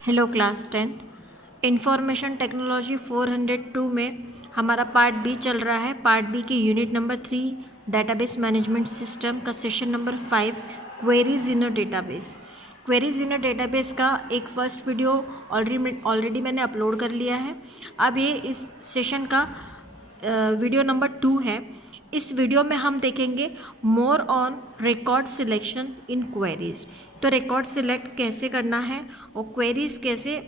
Hello class 10th information technology 402 में हमारा part B चल रहा है। पार्ट बी के unit number 3 database management system का session number 5 queries in a database. Queries in a database का एक फर्स्ट वीडियो ऑलरेडी मैंने अपलोड कर लिया है। अब ये इस सेशन का वीडियो नंबर 2 है। इस वीडियो में हम देखेंगे more on record selection in queries. तो रिकॉर्ड सिलेक्ट कैसे करना है और क्वेरीज कैसे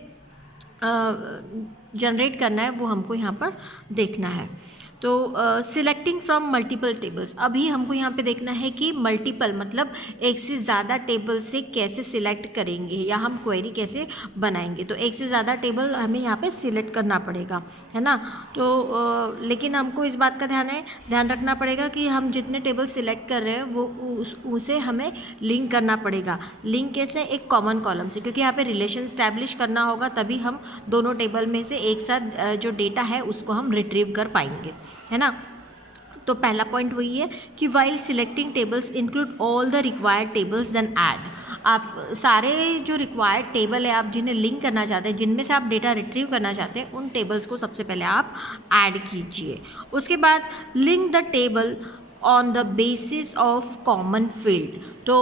जनरेट करना है वो हमको यहाँ पर देखना है। तो सिलेक्टिंग फ्रॉम मल्टीपल टेबल्स, अभी हमको यहाँ पे देखना है कि मल्टीपल मतलब एक से ज़्यादा टेबल से कैसे सिलेक्ट करेंगे या हम क्वेरी कैसे बनाएंगे। तो एक से ज़्यादा टेबल हमें यहाँ पे सिलेक्ट करना पड़ेगा, है ना। तो लेकिन हमको इस बात का ध्यान रखना पड़ेगा कि हम जितने टेबल सिलेक्ट कर रहे हैं वो उसे हमें लिंक करना पड़ेगा। लिंक कैसे? एक कॉमन कॉलम से, क्योंकि यहाँ पे रिलेशन स्टैब्लिश करना होगा, तभी हम दोनों टेबल में से एक साथ जो डेटा है उसको हम रिट्रीव कर पाएंगे, है ना। तो पहला पॉइंट वही है कि while selecting tables include all the required tables then add. आप सारे जो रिक्वायर्ड टेबल है आप जिन्हें लिंक करना चाहते हैं, जिनमें से आप डेटा रिट्रीव करना चाहते हैं, उन टेबल्स को सबसे पहले आप ऐड कीजिए। उसके बाद link the table on the basis of common field. तो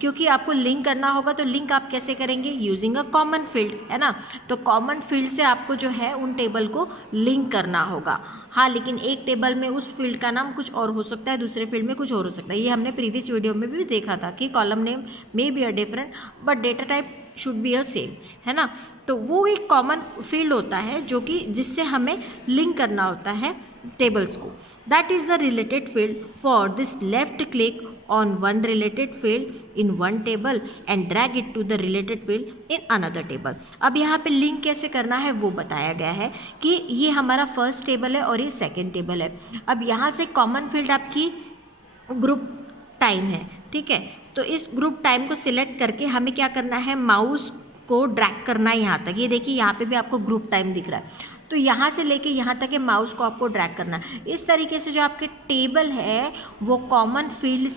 क्योंकि आपको लिंक करना होगा तो लिंक आप कैसे करेंगे? यूजिंग अ कॉमन फील्ड, है ना। तो कॉमन फील्ड से आपको जो है उन टेबल को लिंक करना होगा। हाँ, लेकिन एक टेबल में उस फील्ड का नाम कुछ और हो सकता है, दूसरे फील्ड में कुछ और हो सकता है। ये हमने प्रीवियस वीडियो में भी देखा था कि column name may be a different but data type should be a same, है ना। तो वो एक कॉमन फील्ड होता है जो कि जिससे हमें लिंक करना होता है टेबल्स को। That is the related field. For this left click on one related field in one table and drag it to the related field in another table। अब यहाँ पे लिंक कैसे करना है वो बताया गया है कि ये हमारा फर्स्ट टेबल है और ये सेकंड टेबल है। अब यहाँ से कॉमन फील्ड आपकी ग्रुप टाइम है, ठीक है। तो इस ग्रुप टाइम को सिलेक्ट करके हमें क्या करना है? माउस को ड्रैग करना है यहाँ तक। ये देखिए यहाँ पे भी आपको ग्रुप टाइम दिख रहा है, तो यहाँ से लेके यहाँ तक के माउस को आपको ड्रैग करना है। इस तरीके से जो आपके टेबल है वो कॉमन फील्ड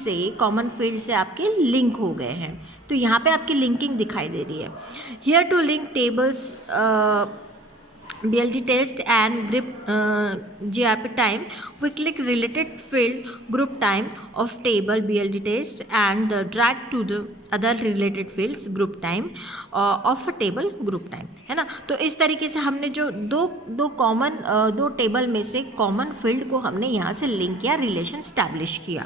से आपके लिंक हो गए हैं। तो यहाँ पे आपकी लिंकिंग दिखाई दे रही है। Here to link tables BLT test and grip GRP time, we click related field group time of table BLT test and drag to the other related fields group time of a table group time, है ना। तो इस तरीके से हमने जो दो table में से कॉमन फील्ड को हमने यहाँ से लिंक या रिलेशन स्टैब्लिश किया।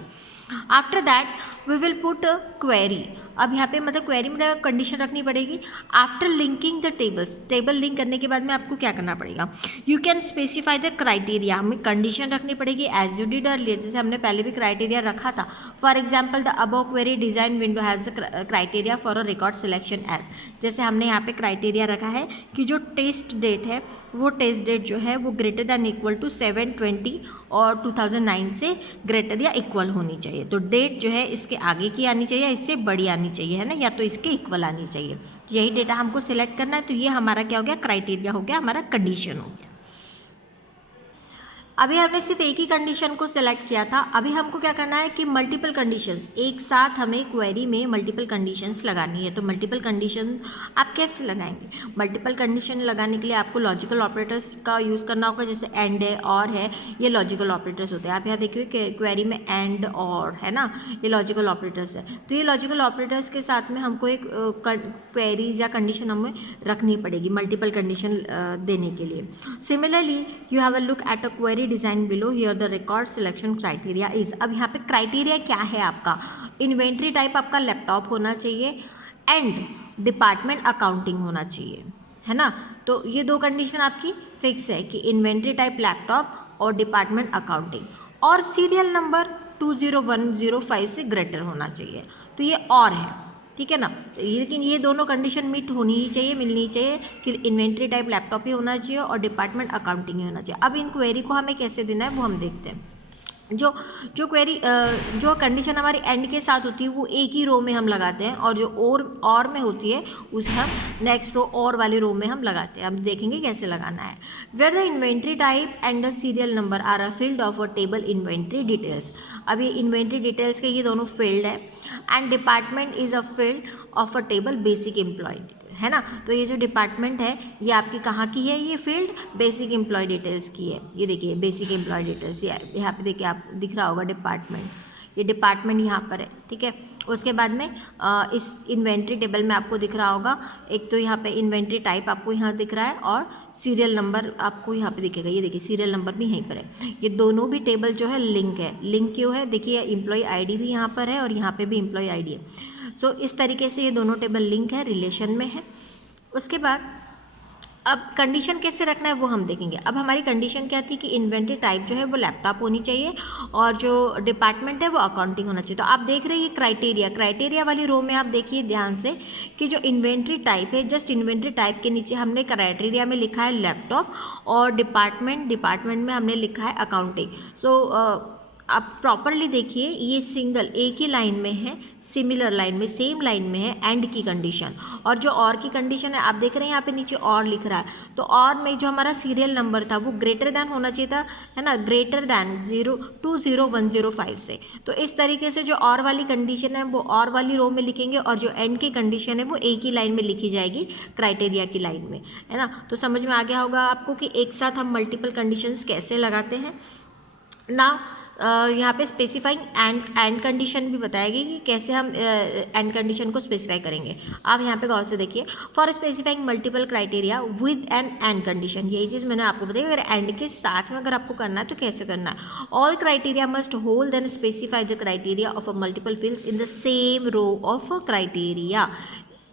After that we will put a query. अब यहाँ पे मतलब क्वेरी में कंडीशन रखनी पड़ेगी। After linking the tables, table link करने के बाद में आपको क्या करना पड़ेगा? You can specify the criteria. हमें कंडीशन रखनी पड़ेगी एज यू डिड अर्लियर, जैसे हमने पहले भी क्राइटेरिया रखा था। For example the above query design window has criteria for a record selection as. जैसे हमने यहाँ पे क्राइटेरिया रखा है कि जो टेस्ट डेट है वो टेस्ट डेट जो है वो ग्रेटर दैन इक्वल टू 7/20 और 2009 से ग्रेटर या इक्वल होनी चाहिए। तो डेट जो है इसके आगे की आनी चाहिए, इससे बड़ी आनी चाहिए, है ना, या तो इसके इक्वल आनी चाहिए। यही डेटा हमको सिलेक्ट करना है। तो ये हमारा क्या हो गया? क्राइटेरिया हो गया, हमारा कंडीशन हो गया। अभी हमने सिर्फ एक ही कंडीशन को सिलेक्ट किया था। अभी हमको क्या करना है कि मल्टीपल कंडीशंस, एक साथ हमें क्वेरी में मल्टीपल कंडीशंस लगानी है। तो मल्टीपल कंडीशन आप कैसे लगाएंगे? मल्टीपल कंडीशन लगाने के लिए आपको लॉजिकल ऑपरेटर्स का यूज़ करना होगा, जैसे एंड है, और है, ये लॉजिकल ऑपरेटर्स होते हैं। आप यहाँ देखिए क्वेरी में एंड और है ना, ये लॉजिकल ऑपरेटर्स है। तो ये लॉजिकल ऑपरेटर्स के साथ में हमको एक क्वेरीज या कंडीशन हमें रखनी पड़ेगी मल्टीपल कंडीशन देने के लिए। Similarly you have a look at a query design below, here the record selection criteria is. अब यहाँ पे क्राइटेरिया क्या है आपका? इन्वेंट्री टाइप आपका लैपटॉप होना चाहिए एंड डिपार्टमेंट अकाउंटिंग होना चाहिए, है ना। तो ये दो कंडीशन आपकी फिक्स है कि इन्वेंट्री टाइप लैपटॉप और डिपार्टमेंट अकाउंटिंग, और सीरियल नंबर 20105 से ग्रेटर होना चाहिए। तो ये और है, ठीक है ना। लेकिन ये दोनों कंडीशन मीट होनी ही चाहिए, मिलनी चाहिए कि इन्वेंट्री टाइप लैपटॉप ही होना चाहिए और डिपार्टमेंट अकाउंटिंग ही होना चाहिए। अब इन क्वेरी को हमें कैसे देना है वो हम देखते हैं। जो क्वेरी जो कंडीशन हमारी एंड के साथ होती है वो एक ही रो में हम लगाते हैं, और जो और में होती है उसे हम नेक्स्ट रो और वाली रो में हम लगाते हैं। अब देखेंगे कैसे लगाना है। Where the inventory type and the serial number are a field of a table inventory details. अब ये इन्वेंट्री डिटेल्स के ये दोनों फील्ड है, and department is a field of a table basic employee details. है ना। तो ये जो डिपार्टमेंट है ये आपकी कहाँ की है, ये फील्ड बेसिक एम्प्लॉय डिटेल्स की है। ये देखिए बेसिक एम्प्लॉय डिटेल्स, यहाँ पे देखिए आप दिख रहा होगा डिपार्टमेंट, ये डिपार्टमेंट यहाँ पर है, ठीक है। उसके बाद में इस इन्वेंट्री टेबल में आपको दिख रहा होगा, एक तो यहाँ पे इन्वेंट्री टाइप आपको यहाँ दिख रहा है और सीरियल नंबर आपको यहाँ पे दिखेगा। ये देखिए सीरियल नंबर भी यहीं पर है। ये दोनों भी टेबल जो है लिंक है। लिंक क्यों है, देखिए एम्प्लॉय आईडी भी यहाँ पर है और यहाँ पे भी एम्प्लॉय आईडी है। तो इस तरीके से ये दोनों टेबल लिंक है, रिलेशन में है। उसके बाद अब कंडीशन कैसे रखना है वो हम देखेंगे। अब हमारी कंडीशन क्या थी कि इन्वेंट्री टाइप जो है वो लैपटॉप होनी चाहिए और जो डिपार्टमेंट है वो अकाउंटिंग होना चाहिए। तो आप देख रहे हैं क्राइटेरिया वाली रो में आप देखिए ध्यान से कि जो इन्वेंट्री टाइप है, जस्ट इन्वेंट्री टाइप के नीचे हमने क्राइटेरिया में लिखा है लैपटॉप और डिपार्टमेंट में हमने लिखा है अकाउंटिंग। सो आप प्रॉपरली देखिए, ये सिंगल एक ही लाइन में है, सिमिलर लाइन में, सेम लाइन में है एंड की कंडीशन। और जो और की कंडीशन है आप देख रहे हैं यहाँ पे नीचे और लिख रहा है, तो और में जो हमारा सीरियल नंबर था वो ग्रेटर देन होना चाहिए था, है ना, ग्रेटर देन 20105 से। तो इस तरीके से जो और वाली कंडीशन है वो और वाली रो में लिखेंगे और जो एंड की कंडीशन है वो एक ही लाइन में लिखी जाएगी क्राइटेरिया की लाइन में, है ना। तो समझ में आ गया होगा आपको कि एक साथ हम मल्टीपल कंडीशंस कैसे लगाते हैं ना। यहाँ पे स्पेसिफाइंग एंड कंडीशन भी बताएगी कि कैसे हम एंड कंडीशन को स्पेसिफाई करेंगे। आप यहाँ पे गौर से देखिए, for specifying multiple criteria with an and condition, यही चीज़ मैंने आपको बताई। अगर एंड के साथ में अगर आपको करना है तो कैसे करना है। All criteria must hold then specify the criteria of a multiple fields in the same row of criteria.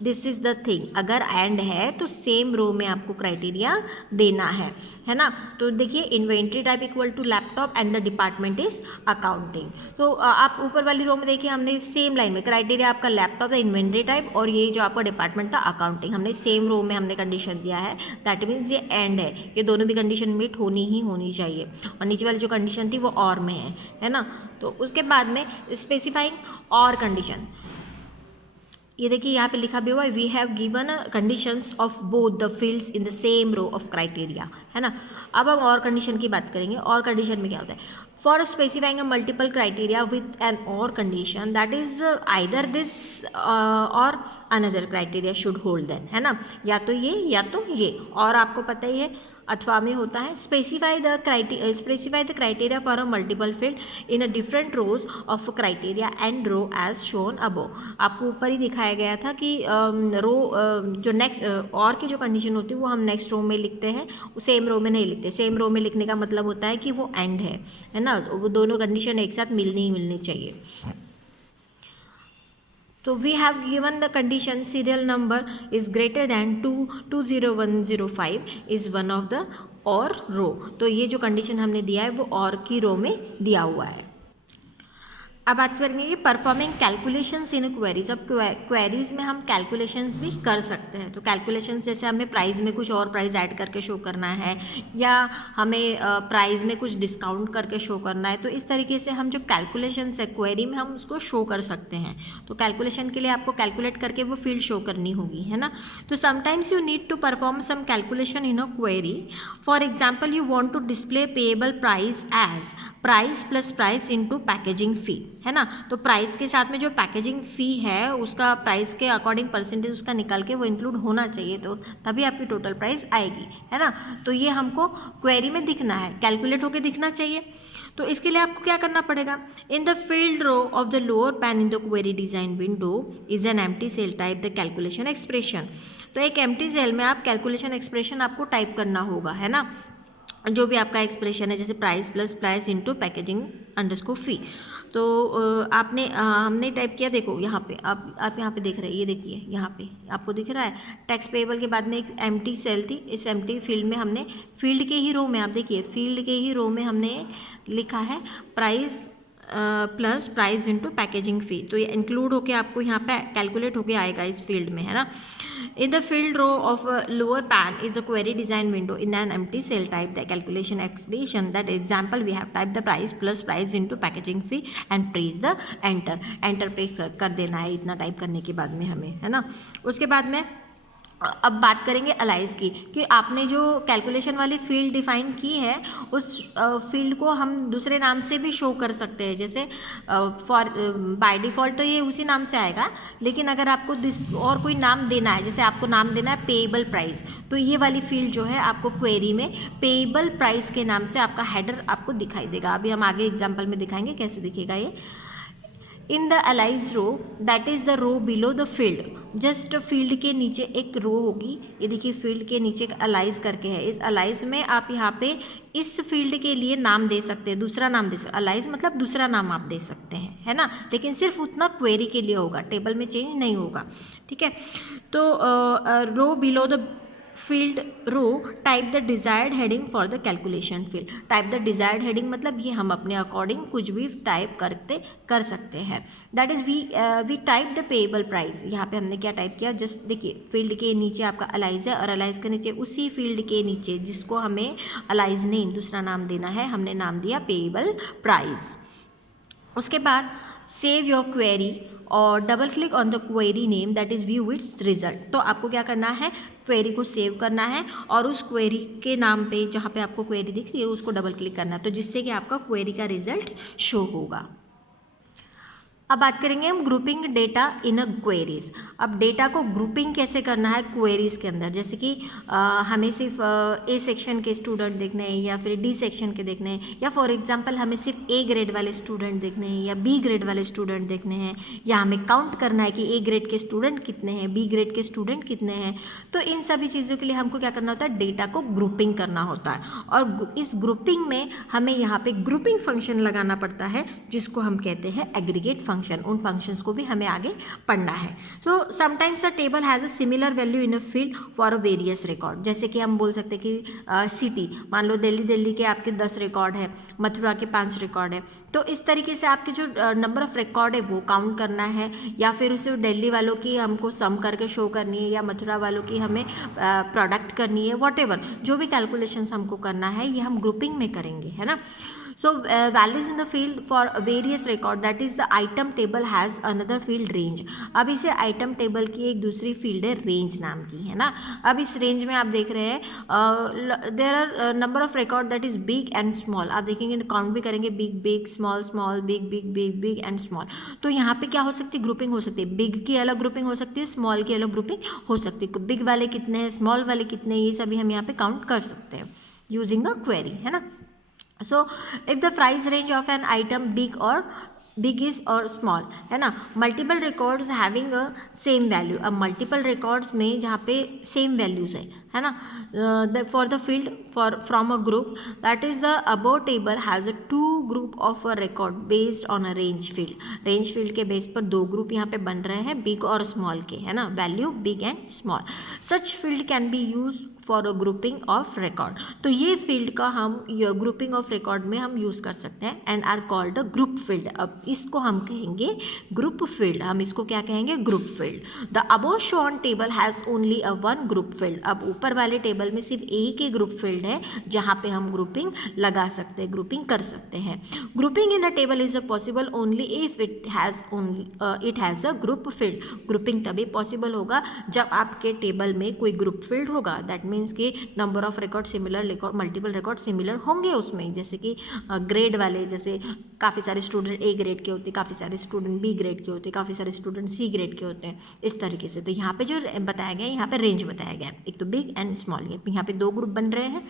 This is the thing, अगर एंड है तो सेम रो में आपको क्राइटेरिया देना है ना। तो देखिए inventory type equal to laptop and the department is accounting. तो आप ऊपर वाली रो में देखिए हमने सेम लाइन में क्राइटेरिया आपका लैपटॉप है, इन्वेंट्री टाइप, और ये जो आपका डिपार्टमेंट था अकाउंटिंग, हमने सेम रो में हमने कंडीशन दिया है। दैट मीन्स ये एंड है, ये दोनों भी कंडीशन मीट होनी चाहिए। और नीचे वाली जो कंडीशन थी वो और में है ना। तो उसके बाद में स्पेसिफाइंग और कंडीशन, ये देखिए यहाँ पे लिखा भी हुआ है, we have given conditions of both the fields in the same row of criteria, है ना। अब हम और कंडीशन की बात करेंगे। और कंडीशन में क्या होता है, for specifying a multiple criteria with an or condition that is either this or another criteria should hold then, है ना, या तो ये या तो ये। और आपको पता ही है अथवा में होता है। Specify the criteria for a multiple field in a different rows of criteria and row as shown above. आपको ऊपर ही दिखाया गया था कि रो जो नेक्स्ट और की जो कंडीशन होती है वो हम नेक्स्ट रो में लिखते हैं, सेम रो में नहीं लिखते। सेम रो में लिखने का मतलब होता है कि वो एंड है ना, वो दोनों कंडीशन एक साथ मिलनी चाहिए। तो we have given the condition serial number is greater than 20105 is one of the और रो। तो ये जो कंडीशन हमने दिया है वो और की रो में दिया हुआ है। अब बात करेंगे कि परफॉर्मिंग कैलकुलेशंस इन क्वेरीज। अब क्वेरीज में हम कैलकुलेशंस भी कर सकते हैं। तो कैलकुलेशंस जैसे हमें प्राइस में कुछ और प्राइस ऐड करके शो करना है या हमें प्राइस में कुछ डिस्काउंट करके शो करना है, तो इस तरीके से हम जो कैलकुलेशंस है क्वेरी में हम उसको शो कर सकते हैं। तो कैलकुलेशन के लिए आपको कैलकुलेट करके वो फील्ड शो करनी होगी, है ना। तो sometimes you need to perform some calculation in a query. For example you want to display payable price as price plus price into packaging fee, है ना। तो प्राइस के साथ में जो पैकेजिंग फ़ी है उसका प्राइस के अकॉर्डिंग परसेंटेज उसका निकल के वो इंक्लूड होना चाहिए, तो तभी आपकी टोटल प्राइस आएगी, है ना। तो ये हमको क्वेरी में दिखना है, कैलकुलेट होके दिखना चाहिए। तो इसके लिए आपको क्या करना पड़ेगा, in the field row of the lower pane in the query design window is an empty cell type the calculation expression. तो एक एम्प्टी सेल में आप कैलकुलेशन एक्सप्रेशन आपको टाइप करना होगा, है ना, जो भी आपका एक्सप्रेशन है, जैसे price plus price into packaging underscore fee. तो हमने टाइप किया, देखो यहाँ पे आप यहाँ पे देख रहे हैं, ये देखिए यहाँ पे आपको दिख रहा है टैक्स पेएबल के बाद में एक एम्प्टी सेल थी। इस एम्प्टी फील्ड में हमने फील्ड के ही रो में, आप देखिए फील्ड के ही रो में हमने लिखा है price plus price into packaging fee. तो ये इंक्लूड होके आपको यहाँ पे कैलकुलेट होके आएगा इस फील्ड में, है ना। In the field row of lower pane is the query design window in an empty cell type the calculation expression that example we have type the price plus price into packaging fee and press the enter press कर देना है इतना type करने के बाद में हमें, है ना। उसके बाद में अब बात करेंगे अलाइज की, कि आपने जो कैलकुलेशन वाली फील्ड डिफाइन की है उस फील्ड को हम दूसरे नाम से भी शो कर सकते हैं, जैसे फॉर बाय डिफ़ॉल्ट तो ये उसी नाम से आएगा, लेकिन अगर आपको और कोई नाम देना है, जैसे आपको नाम देना है पेएबल प्राइस, तो ये वाली फील्ड जो है आपको क्वेरी में पेएबल प्राइस के नाम से आपका हेडर आपको दिखाई देगा। अभी हम आगे एग्जाम्पल में दिखाएंगे कैसे दिखेगा ये। In the alias row, that is the row below the field, just field के नीचे एक रो होगी, ये देखिए फील्ड के नीचे एक अलाइज करके है, इस अलाइज में आप यहाँ पे इस फील्ड के लिए नाम दे सकते हैं, दूसरा नाम दे सकते, अलाइज मतलब दूसरा नाम आप दे सकते हैं, है ना, लेकिन सिर्फ उतना क्वेरी के लिए होगा, टेबल में चेंज नहीं होगा, ठीक है। तो row below the field row, type the desired heading for the calculation field, type the desired heading मतलब ये हम अपने अकॉर्डिंग कुछ भी टाइप कर सकते हैं। That is we type the payable price, यहाँ पे हमने क्या टाइप किया, जस्ट देखिए फील्ड के नीचे आपका अलाइज है और अलाइज के नीचे उसी फील्ड के नीचे जिसको हमें अलाइज नहीं दूसरा नाम देना है, हमने नाम दिया पेएबल प्राइस। उसके बाद सेव योर क्वेरी और double click on the query name, that is view it's result. तो आपको क्या करना है, क्वेरी को सेव करना है और उस क्वेरी के नाम पे जहाँ पे आपको क्वेरी दिख रही है उसको डबल क्लिक करना है, तो जिससे कि आपका क्वेरी का रिजल्ट शो होगा। अब बात करेंगे हम ग्रुपिंग डेटा इन अ क्वेरीज। अब डेटा को ग्रुपिंग कैसे करना है क्वेरीज के अंदर, जैसे कि हमें सिर्फ ए सेक्शन के स्टूडेंट देखने हैं या फिर डी सेक्शन के देखने हैं, या फॉर एग्जांपल हमें सिर्फ ए ग्रेड वाले स्टूडेंट देखने हैं या बी ग्रेड वाले स्टूडेंट देखने हैं, या हमें काउंट करना है कि ए ग्रेड के स्टूडेंट कितने हैं, बी ग्रेड के स्टूडेंट कितने हैं। तो इन सभी चीज़ों के लिए हमको क्या करना होता है, डेटा को ग्रुपिंग करना होता है, और इस ग्रुपिंग में हमें यहाँ पे ग्रुपिंग फंक्शन लगाना पड़ता है जिसको हम कहते हैं एग्रीगेट फंक्शन। उन फंक्शंस को भी हमें आगे पढ़ना है। So sometimes a table has a similar value in a field for a various record, जैसे कि हम बोल सकते हैं कि सिटी, मान लो दिल्ली के आपके 10 रिकॉर्ड है, मथुरा के 5 रिकॉर्ड है, तो इस तरीके से आपके जो नंबर ऑफ रिकॉर्ड है वो काउंट करना है, या फिर उसे दिल्ली वालों की हमको सम करके शो करनी है, या मथुरा वालों की हमें प्रोडक्ट करनी है, वॉटेवर जो भी कैलकुलेशंस हमको करना है ये हम ग्रुपिंग में करेंगे, है ना। So values in the field for various record, that is the item table has another field range। अब इसे item table की एक दूसरी field है range नाम की, है ना। अब इस range में आप देख रहे हैं there are number of record that is big and small, आप देखेंगे काउंट भी करेंगे big small big and small। तो यहाँ पे क्या हो सकती है, ग्रुपिंग हो सकती है, बिग की अलग ग्रुपिंग हो सकती है, स्मॉल की अलग ग्रुपिंग हो सकती है, बिग वाले कितने हैं, स्मॉल वाले कितने हैं, ये सभी हम यहाँ पे काउंट कर सकते हैं यूजिंग अ क्वेरी, है ना। So if the price range of an item big is or small, है ना, multiple records having a same value, अब मल्टीपल रिकॉर्ड्स में जहाँ पे सेम वैल्यूज़ है ना, for the field for from a group, that is the above table has a 2 group of a record based on a range field के base पर 2 group यहाँ पे बन रहे हैं बिग और स्मॉल के, है ना, value big and small. Such field can be use for a grouping of record, तो ये फील्ड का हम ग्रुपिंग ऑफ रिकॉर्ड में हम यूज़ कर सकते हैं and are called a group field. अब इसको हम कहेंगे ग्रुप फील्ड, हम इसको क्या कहेंगे, group field. The above shown table has only a 1 group field, अब ऊपर वाले टेबल में सिर्फ एक ही ग्रुप फील्ड है जहाँ पे हम ग्रुपिंग लगा सकते हैं, ग्रुपिंग कर सकते हैं। Grouping in a table is a possible only if it has a group field, grouping तभी पॉसिबल होगा जब आपके टेबल में कोई ग्रुप फील्ड होगा, दैट मीन्स कि number of record similar, multiple record similar होंगे उसमें, जैसे कि ग्रेड वाले, जैसे काफ़ी सारे स्टूडेंट ए ग्रेड के होते हैं, काफ़ी सारे स्टूडेंट बी ग्रेड के होते हैं, काफ़ी सारे स्टूडेंट सी ग्रेड के होते हैं, इस तरीके से। तो यहाँ पे जो बताया गया है, यहाँ पे रेंज बताया गया है, एक तो बिग एंड स्मॉल, यहाँ पे 2 ग्रुप बन रहे हैं।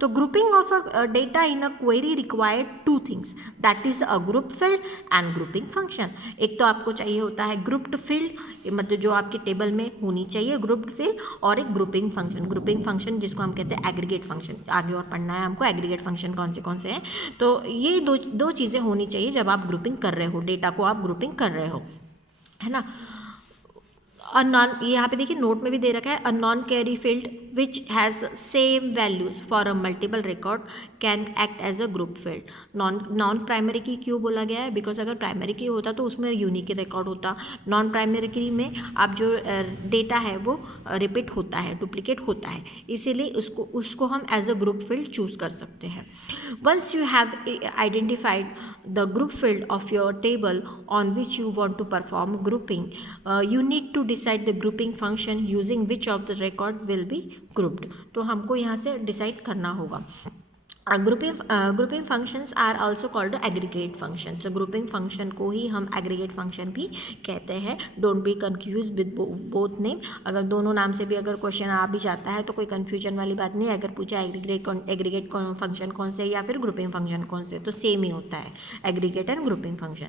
तो grouping of a data in a query required 2 things, that is a group field and grouping function. एक तो आपको चाहिए होता है ग्रुप्ड फील्ड, मतलब जो आपके टेबल में होनी चाहिए ग्रुप्ड फील्ड, और एक ग्रुपिंग फंक्शन जिसको हम कहते हैं एग्रीगेट फंक्शन। आगे और पढ़ना है हमको एग्रीगेट फंक्शन कौन से हैं, तो ये दो चीज़ें होनी चाहिए जब आप ग्रुपिंग कर रहे हो, डेटा को आप ग्रुपिंग कर रहे हो, है ना। यहाँ पे देखिए नोट में भी दे रखा है, a non carry field which has same values for a multiple record can act as a group field. Non primary key क्यों बोला गया है, बिकॉज अगर प्राइमरी की होता तो उसमें यूनिक रिकॉर्ड होता, नॉन प्राइमरी की में आप जो डेटा है वो रिपीट होता है, डुप्लीकेट होता है, इसीलिए उसको हम as a group field choose कर सकते हैं। Once you have identified the group field of your table on which you want to perform grouping, you need to decide decide the grouping function using which of the record will be grouped. तो हमको यहाँ से decide करना होगा। Grouping functions are also called aggregate function. तो grouping function को ही हम एग्रीगेट फंक्शन भी कहते हैं। Don't be confuse with both name. अगर दोनों नाम से भी अगर क्वेश्चन आ भी जाता है तो कोई कंफ्यूजन वाली बात नहीं है। अगर पूछा एग्रीगेट फंक्शन कौन से या फिर ग्रुपिंग फंक्शन कौन से, तो सेम ही होता है aggregate and grouping function.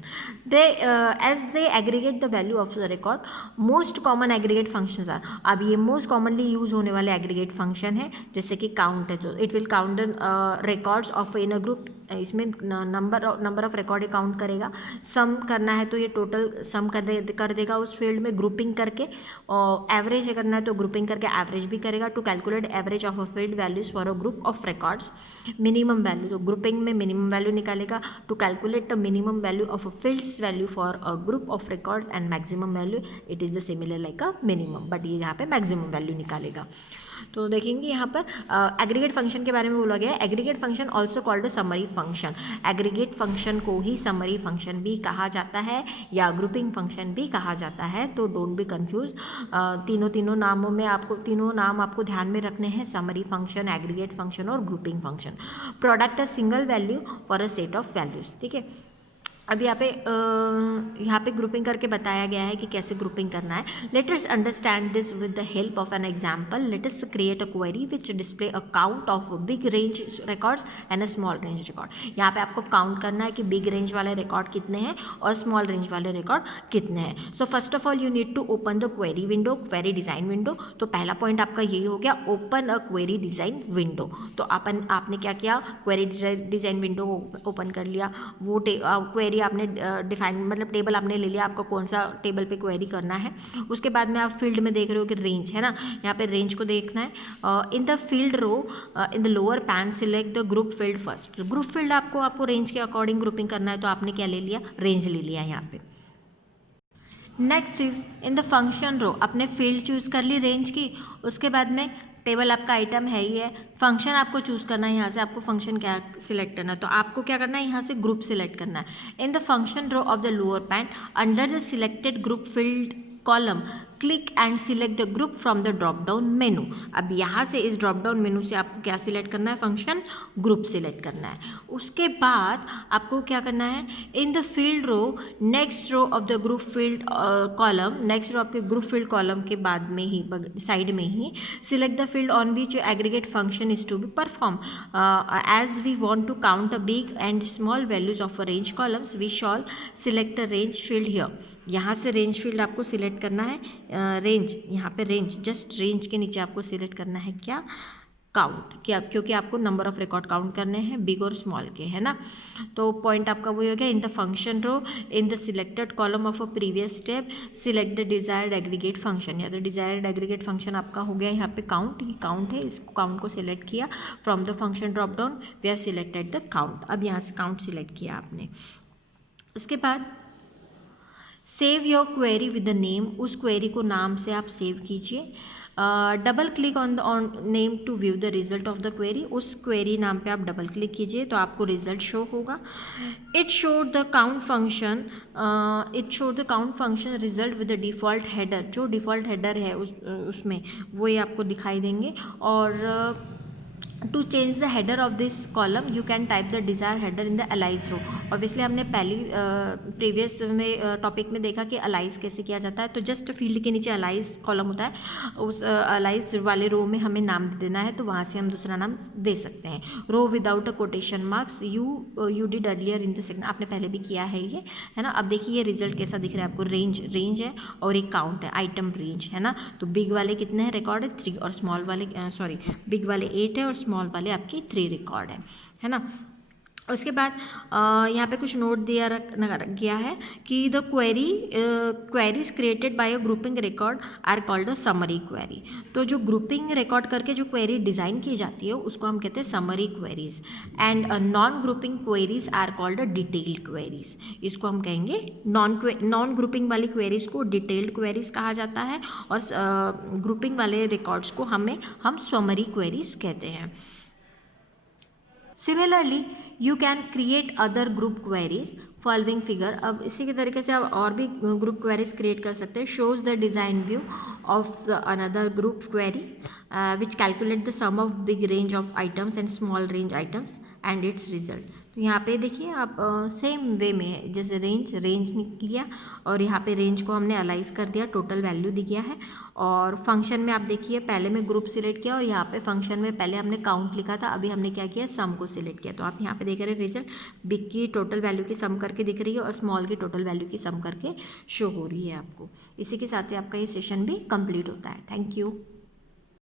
As they aggregate the value of the record, most common aggregate functions are. अब ये मोस्ट कॉमनली यूज होने वाले एग्रीगेट फंक्शन है, जैसे कि काउंट है तो it will count the records of in a group. इसमें नंबर ऑफ रिकॉर्ड काउंट करेगा। सम करना है तो ये टोटल सम कर देगा उस फील्ड में ग्रुपिंग करके, और एवरेज करना है तो ग्रुपिंग करके एवरेज भी करेगा। To calculate average of a field values for a group of records, minimum value तो ग्रुपिंग में मिनिमम वैल्यू निकालेगा। To calculate the minimum value of a fields value for a group of records and maximum value, it is the similar like a minimum, but ये यहाँ पे maximum value निकालेगा। तो देखेंगे यहाँ पर एग्रीगेट फंक्शन के बारे में बोला गया है। Aggregate function also called summary function. Aggregate function को ही समरी फंक्शन भी कहा जाता है या ग्रुपिंग फंक्शन भी कहा जाता है। तो डोंट बी कंफ्यूज, तीनों नामों में आपको तीनों नाम आपको ध्यान में रखने हैं, समरी फंक्शन, एग्रीगेट फंक्शन और grouping function. Product a single value for a set of values. ठीक है, अब यहाँ पे ग्रुपिंग करके बताया गया है कि कैसे ग्रुपिंग करना है। Let us understand this with the help of an example. Let us create a query which display a count of big range records and a small range record. यहाँ पे आपको काउंट करना है कि बिग रेंज वाले record कितने हैं और स्मॉल रेंज वाले रिकॉर्ड कितने हैं। So first of all you need to open the query window, query design window. तो पहला पॉइंट आपका यही हो गया, open a query design window. तो आपने क्या किया, क्वेरी डिज़ाइन विंडो ओपन कर लिया। वो क्वेरी आपने डिफाइन मतलब टेबल आपने ले लिया, आपको कौन सा टेबल पे क्वेरी करना है। उसके बाद में आप फील्ड में देख रहे हो कि रेंज है ना, यहाँ पे रेंज को देखना है। In the field row in the lower pane select the group field first. Group field आपको रेंज के अकॉर्डिंग ग्रुपिंग करना है, तो आपने क्या ले लिया, रेंज ले लिया यहाँ पे। Next is in the function row, अपने फील्ड चूज कर ली रेंज की। उसके बाद में टेबल आपका आइटम है ही है, फंक्शन आपको चूज़ करना है। यहाँ से आपको फंक्शन क्या सिलेक्ट करना है, तो आपको क्या करना है, यहाँ से ग्रुप सिलेक्ट करना है। In the function row of the lower pane under the selected group field column click and select the group from the drop down menu. अब यहाँ से इस ड्रॉप डाउन मेनू से आपको क्या सिलेक्ट करना है, फंक्शन ग्रुप सिलेक्ट करना है। उसके बाद आपको क्या करना है, in the field row next row of the group field column, next row आपके ग्रुप फील्ड कॉलम के बाद में ही साइड में ही select the field on which aggregate function is to be perform. As we want to count a big and small values of a range columns we shall select a range field here. यहाँ से range field आपको select करना है, range, यहाँ पे range, just range के नीचे आपको सिलेक्ट करना है क्या, काउंट, क्या, क्योंकि आपको नंबर ऑफ रिकॉर्ड काउंट करने हैं बिग और स्मॉल के, है ना। तो पॉइंट आपका वही हो गया, in the function row in the selected column of a previous step select the desired aggregate function. या तो डिजायर्ड एग्रीगेट फंक्शन आपका हो गया यहाँ पे काउंट, ये काउंट है, इस काउंट को सिलेक्ट किया। From the function drop down we have selected the count. अब यहाँ से काउंट सिलेक्ट किया आपने। उसके बाद save your query with the name, उस क्वेरी को नाम से आप सेव कीजिए। Double click on name to view the result of the query, उस क्वेरी नाम पे आप डबल क्लिक कीजिए तो आपको रिजल्ट शो होगा। It showed the count function result with the default header, जो डिफ़ॉल्ट हेडर है उसमें वो ये आपको दिखाई देंगे। और to change the header of this column you can type the desire header in the alias row. Obviously हमने पहली प्रीवियस में टॉपिक में देखा कि अलाइज कैसे किया जाता है। तो जस्ट फील्ड के नीचे अलाइज कॉलम होता है, उस अलाइज वाले रो में हमें नाम दे देना है, तो वहाँ से हम दूसरा नाम दे सकते हैं। Row without a quotation marks you did earlier in the second, आपने पहले भी किया है ये, है ना। अब देखिए ये रिजल्ट कैसा दिख रहा है आपको, रेंज है और एक काउंट है, आइटम रेंज, है ना। तो बिग वाले कितने हैं रिकॉर्ड है 3, और स्मॉल वाले बिग वाले 8 है और स्मॉल वाले आपके 3 रिकॉर्ड है ना। उसके बाद यहाँ पे कुछ नोट दिया गया है कि the queries created by a grouping record are called a summary query. तो जो ग्रुपिंग रिकॉर्ड करके जो क्वेरी डिज़ाइन की जाती है उसको हम कहते हैं summary queries. And non grouping queries are called a detailed queries, इसको हम कहेंगे नॉन ग्रुपिंग वाली क्वेरीज को डिटेल्ड क्वेरीज कहा जाता है, और ग्रुपिंग वाले रिकॉर्ड्स को हम समरी क्वेरीज कहते हैं। Similarly you can create other group queries following figure. अब इसी के तरीके से आप और भी ग्रुप क्वेरीज क्रिएट कर सकते हैं। Shows the design view of another group query which calculate the sum of big range of items and small range items and its result. तो यहाँ पे देखिए आप सेम वे में जैसे रेंज लिया और यहाँ पे रेंज को हमने अलाइज कर दिया, टोटल वैल्यू दी गया है। और फंक्शन में आप देखिए पहले में ग्रुप सिलेक्ट किया और यहाँ पे फंक्शन में पहले हमने काउंट लिखा था, अभी हमने क्या किया, सम को सिलेक्ट किया। तो आप यहाँ पे देख रहे हैं रिजल्ट बिग की टोटल वैल्यू की सम करके दिख रही है और स्मॉल की टोटल वैल्यू की सम करके शो हो रही है आपको। इसी के साथ ही आपका ये सेशन भी कंप्लीट होता है। Thank you.